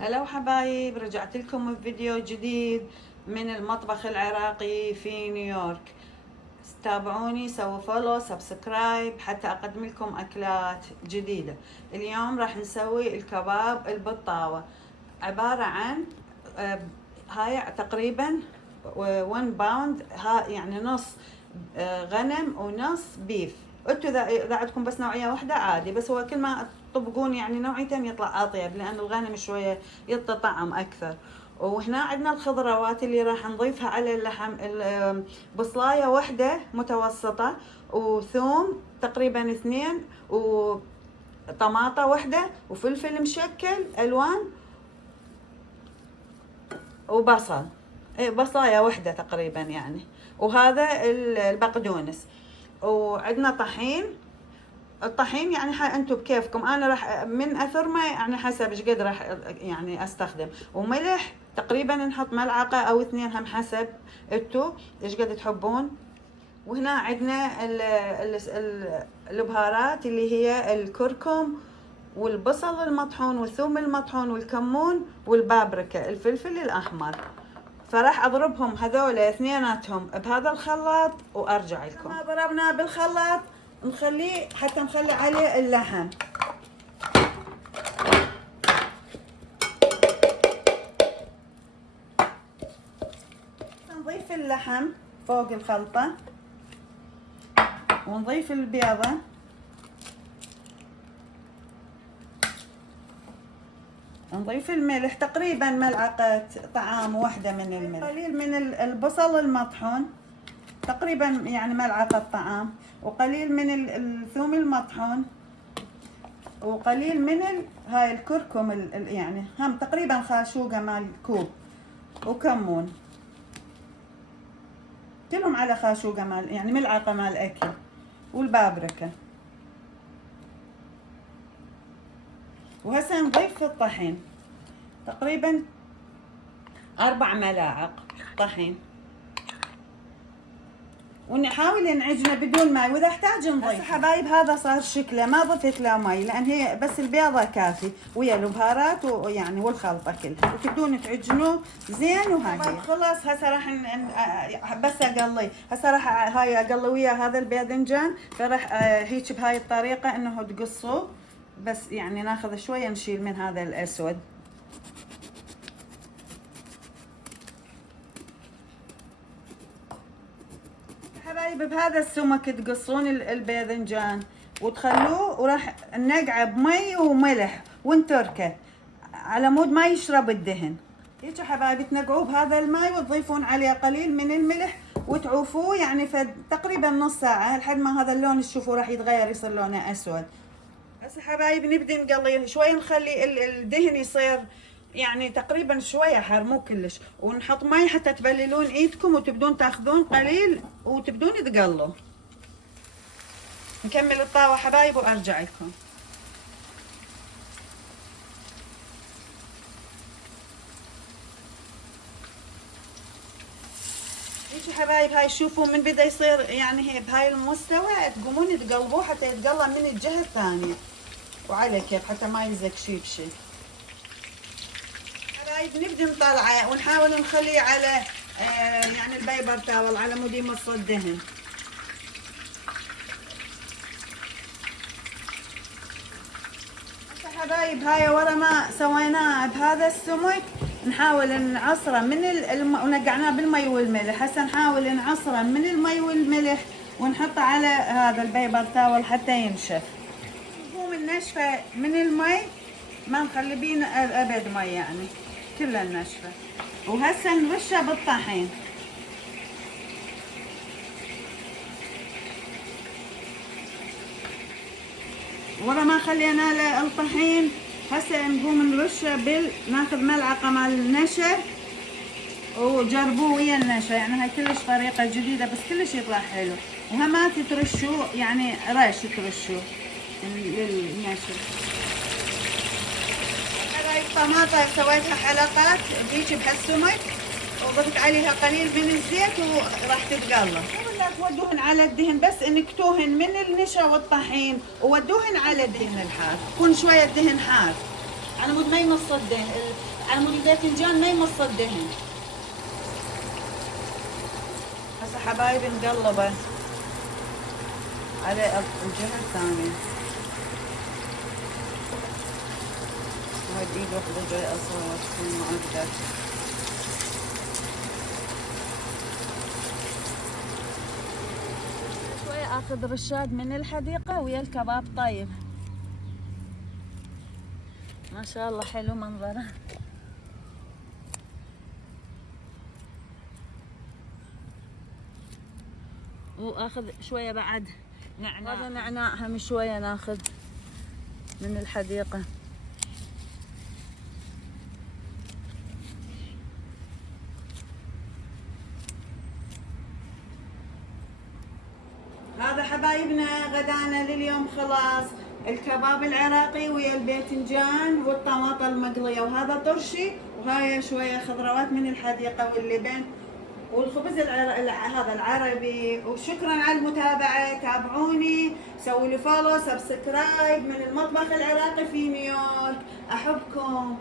هلا وحبايب، رجعت لكم بفيديو جديد من المطبخ العراقي في نيويورك. تابعوني، سووا فولو سبسكرايب حتى اقدم لكم اكلات جديدة. اليوم راح نسوي الكباب البطاوة، عبارة عن هاي تقريبا 1 باوند، يعني نص غنم ونص بيف. انتوا اذا عندكم بس نوعيه واحده عادي، بس هو كل ما تطبقون يعني نوعيتين يطلع اطيب، لان الغنم شويه يعطي طعم اكثر. وهنا عندنا الخضروات اللي راح نضيفها على اللحم. بصلايه واحده متوسطه، وثوم تقريبا 2، وطماطه واحده، وفلفل مشكل الوان، وبصل، بصلايه واحده تقريبا يعني، وهذا البقدونس. وعندنا طحين. الطحين يعني انتم بكيفكم، انا راح من اثر ما يعني حسب ايش قد راح يعني استخدم. وملح تقريبا نحط ملعقه او 2، هم حسب انتم ايش قد تحبون. وهنا عندنا البهارات اللي هي الكركم والبصل المطحون والثوم المطحون والكمون والبابريكا الفلفل الاحمر. فراح اضربهم هذول اثنيناتهم بهذا الخلاط وارجع لكم. ما ضربناه بالخلاط نخليه حتى نخلي عليه اللحم. نضيف اللحم فوق الخلطة، ونضيف البيضة، نضيف الملح تقريبا ملعقة طعام واحدة من الملح، قليل من البصل المطحون تقريبا يعني ملعقة طعام، وقليل من الثوم المطحون، وقليل من هاي الكركم يعني هم تقريبا خاشوقة مال كوب، وكمون كلهم على خاشوقة مال يعني ملعقة مال أكل، والبابريكا. وهسه نضيف الطحين تقريبا 4 ملاعق طحين، ونحاول نعجنه بدون ماء، واذا احتاج نضيف. هسه حبايب هذا صار شكله، ما ضفت له ماء لان هي بس البيضه كافي ويا البهارات ويعني والخلطه كلها، وتبدون تعجنوه زين. وهاي خلاص هسه راح بس اقلي. هسه راح هاي اقلي ويا هذا الباذنجان، فراح هيك بهاي الطريقه انه تقصوه، بس يعني ناخذ شويه نشيل من هذا الاسود. حبايب بهذا السمك تقصون الباذنجان وتخلوه، وراح نقعه بمي وملح ونتركه على مود ما يشرب الدهن. هيك حبايب تنقعوه بهذا الماء وتضيفون عليه قليل من الملح وتعوفوه يعني تقريبا نص ساعة لحد ما هذا اللون تشوفوه راح يتغير يصير لونه اسود. هسه حبايب نبدي نقليه شوي، نخلي الدهن يصير يعني تقريبا شوية حار مو كلش، ونحط مي حتى تبللون ايدكم وتبدون تاخذون قليل وتبدون تقلوا. نكمل الطاوة حبايب وارجع لكم. هيك حبايب هاي شوفوا من بدا يصير يعني هي بهاي المستوى تقومون تقلبوه حتى يتقلى من الجهة الثانية، وعلى كيف حتى ما يلزق شي بشي. نبدي نطلعه ونحاول نخليه على يعني البيبر تاول على مود يمص الدهن. هسه حبايب هاي ورا ما سويناه بهذا السمك نحاول نعصره من ونقعناه بالمي والملح. هسه نحاول نعصره من المي والملح ونحطه على هذا البيبر تاول حتى ينشف. نقوم النشفه من المي، ما نخلي بين ابد مي يعني كلها النشفة. وهسه نرشه بالطحين. ورا ما خلينا له الطحين هسه نقوم نرشه ناخذ ملعقة مال النشا وجربوه ويا النشا، يعني هاي كلش طريقة جديدة بس كلش يطلع حلو. وهما ترشوه يعني رش ترشوه للنشا. الطماطة سويتها حلقات بيجي بهالسمك وضفت عليها قليل من الزيت وراح تتقلى. ولا تودوهن على الدهن، بس انكتوهن من النشا والطحين وودوهن على الدهن الحار، يكون شوية دهن حار على مود ما يمص الدهن، على مود الباذنجان ما يمص الدهن. هسه حبايبي نقلبه على الجهة الثانية. هاي بإيد واحدة جاي أصور ما أقدر. شوية آخذ رشاد من الحديقة ويا الكباب طيب. ما شاء الله حلو منظره. واخذ شويه بعد نعناع، هذا نعناع هم شويه ناخذ من الحديقه. هذا حبايبنا غدانا لليوم خلاص، الكباب العراقي ويا الباذنجان والطماطم المقليه، وهذا طرشي، وهاي شويه خضروات من الحديقه واللبن والخبز هذا العربي. وشكرا على المتابعه، تابعوني، سووا لي فولو سبسكرايب من المطبخ العراقي في نيويورك. احبكم.